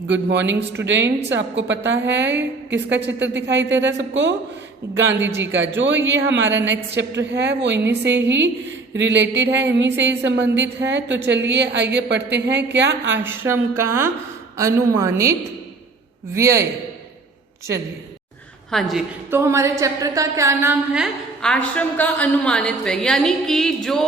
Good morning students. आपको पता है किसका चित्र दिखाई दे रहा है सबको? गांधी जी का। जो ये हमारा नेक्स्ट चैप्टर है वो इन्हीं से ही रिलेटेड है, इन्हीं से ही संबंधित है। तो चलिए आइए पढ़ते हैं। क्या आश्रम का अनुमानित व्यय। चलिए, हाँ जी, तो हमारे चैप्टर का क्या नाम है? आश्रम का अनुमानित व्यय। यानी कि जो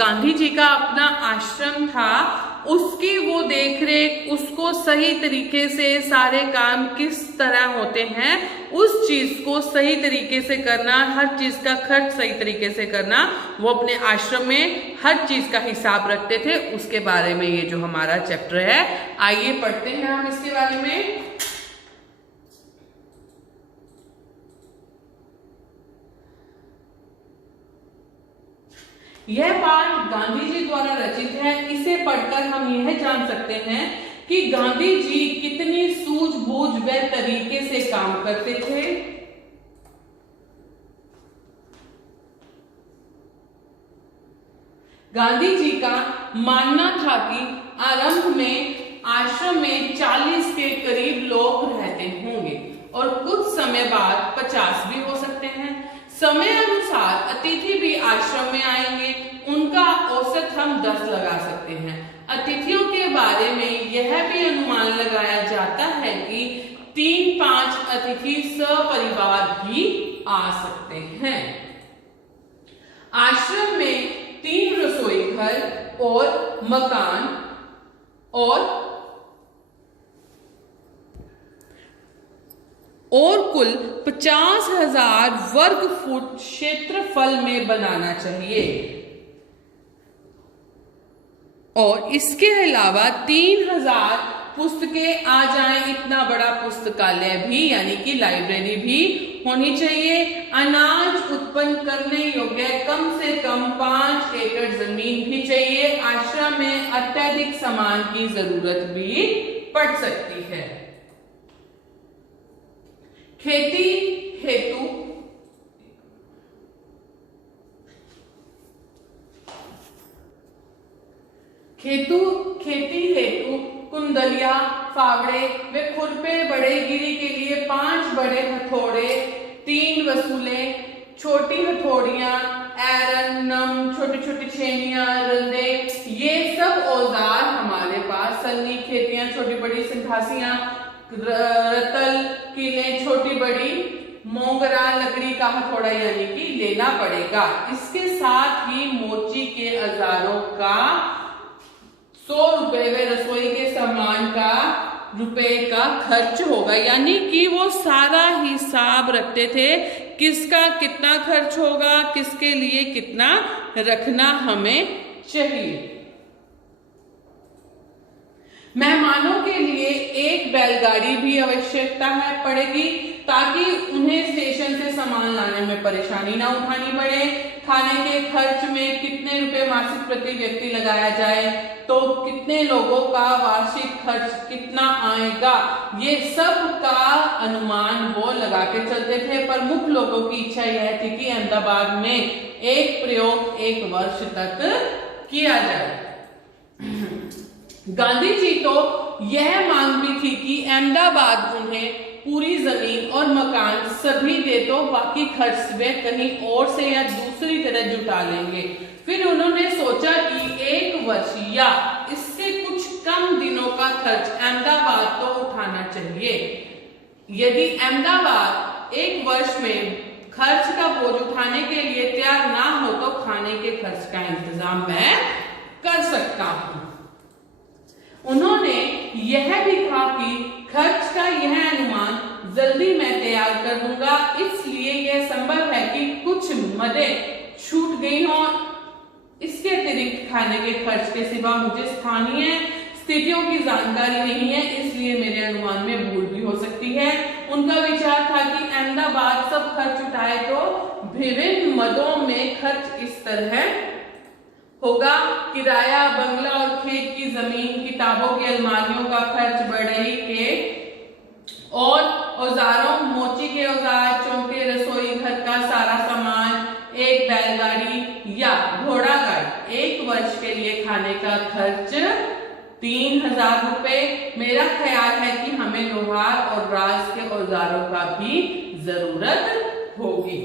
गांधी जी का अपना आश्रम था उसकी वो देख रेख, उसको सही तरीके से सारे काम किस तरह होते हैं उस चीज को सही तरीके से करना, हर चीज का खर्च सही तरीके से करना, वो अपने आश्रम में हर चीज का हिसाब रखते थे। उसके बारे में ये जो हमारा चैप्टर है, आइए पढ़ते हैं हम इसके बारे में। यह पाठ गांधी जी द्वारा रचित है। इसे पढ़कर हम यह जान सकते हैं कि गांधी जी कितनी सूझबूझ व तरीके से काम करते थे। गांधी जी का मानना था कि आरंभ में आश्रम में 40 के करीब लोग रहते होंगे और कुछ समय बाद 50 भी हो सकते हैं। समय अनुसार अतिथि भी आश्रम में आएंगे, उनका औसत हम 10 लगा सकते हैं। अतिथियों के बारे में यह भी अनुमान लगाया जाता है कि 3-5 अतिथि सपरिवार भी आ सकते हैं। आश्रम में 3 रसोई घर और मकान और कुल 50,000 वर्ग फुट क्षेत्रफल में बनाना चाहिए। और इसके अलावा 3,000 पुस्तकें आ जाएं, इतना बड़ा पुस्तकालय भी यानी कि लाइब्रेरी भी होनी चाहिए। अनाज उत्पन्न करने योग्य कम से कम 5 एकड़ जमीन भी चाहिए। आश्रम में अत्यधिक सामान की जरूरत भी पड़ सकती है। खेती हेतु कुंदलिया, फावड़े व खुरपे, बड़े गिरी के लिए 5 बड़े हथौड़े, 3 वसूले, छोटी हथौड़ियां, ऐरन, नम, छोटी छोटी छेनियां, रंदे, ये सब औजार हमारे पास। सन्नी, खेतियां, छोटी बड़ी सिंघासियां, रतल, किले, छोटी बड़ी मोगरा, लकड़ी का हथौड़ा यानी कि लेना पड़ेगा। इसके साथ ही मोची के औजारों का 100 रुपए व रसोई के सामान का रुपए का खर्च होगा। यानी कि वो सारा हिसाब रखते थे, किसका कितना खर्च होगा, किसके लिए कितना रखना हमें चाहिए। मेहमानों के लिए एक बैलगाड़ी भी आवश्यकता पड़ेगी ताकि उन्हें स्टेशन से सामान लाने में परेशानी ना उठानी पड़े। खाने के खर्च में कितने रुपए मासिक प्रति व्यक्ति लगाया जाए, तो कितने लोगों का वार्षिक खर्च कितना आएगा, ये सब का अनुमान वो लगा के चलते थे। प्रमुख लोगों की इच्छा यह थी कि अहमदाबाद में एक प्रयोग 1 वर्ष तक किया जाए। गांधी जी तो यह मांग भी थी कि अहमदाबाद उन्हें पूरी जमीन और मकान सभी दे दो, बाकी खर्च वे कहीं और से या दूसरी तरह जुटा लेंगे। फिर उन्होंने सोचा कि 1 वर्ष या इससे कुछ कम दिनों का खर्च अहमदाबाद तो उठाना चाहिए। यदि अहमदाबाद 1 वर्ष में खर्च का बोझ उठाने के लिए तैयार ना हो तो खाने के खर्च का इंतजाम मैं कर सकता हूं। उन्होंने यह भी कहा कि खर्च का यह अनुमान जल्दी मैं तैयार कर दूंगा, इसलिए यह संभव है कि कुछ मदें छूट गई हों। इसके अतिरिक्त खाने के खर्च के सिवा मुझे स्थानीय स्थितियों की जानकारी नहीं है, इसलिए मेरे अनुमान में भूल भी हो सकती है। उनका विचार था कि अहमदाबाद सब खर्च उठाए तो विभिन्न मदों में खर्च इस तरह होगा: किराया, बंगला और खेत की जमीन, किताबों की अलमारियों का खर्च, बढ़ई के और औजारों, मोची के औजार, चौके, रसोई घर का सारा सामान, एक बैलगाड़ी या घोड़ा गाड़ी, 1 वर्ष के लिए खाने का खर्च 3000 रुपए। मेरा ख्याल है कि हमें लोहार और राज के औजारों का भी जरूरत होगी।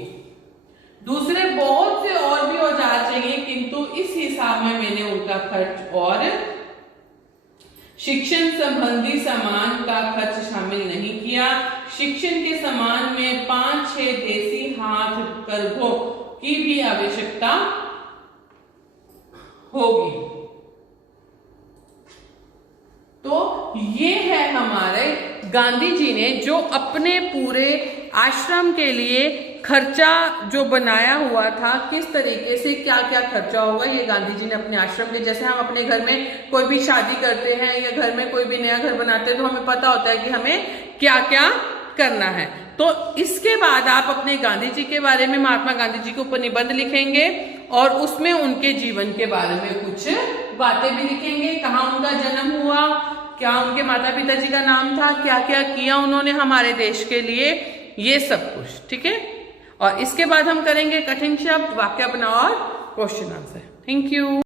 दूसरे बहुत से और भी औजार चाहिए, किंतु इस हिसाब में मैंने उनका खर्च और शिक्षण संबंधी सामान का खर्च शामिल नहीं किया। शिक्षण के सामान में 5-6 देसी हाथ करघों की भी आवश्यकता होगी। तो ये है हमारे गांधी जी ने जो अपने पूरे आश्रम के लिए खर्चा जो बनाया हुआ था, किस तरीके से क्या क्या खर्चा होगा, ये गांधी जी ने अपने आश्रम के, जैसे हम अपने घर में कोई भी शादी करते हैं या घर में कोई भी नया घर बनाते हैं तो हमें पता होता है कि हमें क्या क्या करना है। तो इसके बाद आप अपने गांधी जी के बारे में, महात्मा गांधी जी के ऊपर निबंध लिखेंगे और उसमें उनके जीवन के बारे में कुछ बातें भी लिखेंगे। कहाँ उनका जन्म हुआ, क्या उनके माता पिता जी का नाम था, क्या क्या किया उन्होंने हमारे देश के लिए, ये सब कुछ, ठीक है। और इसके बाद हम करेंगे कठिन शब्द, वाक्य बनाओ और क्वेश्चन आंसर। Thank you.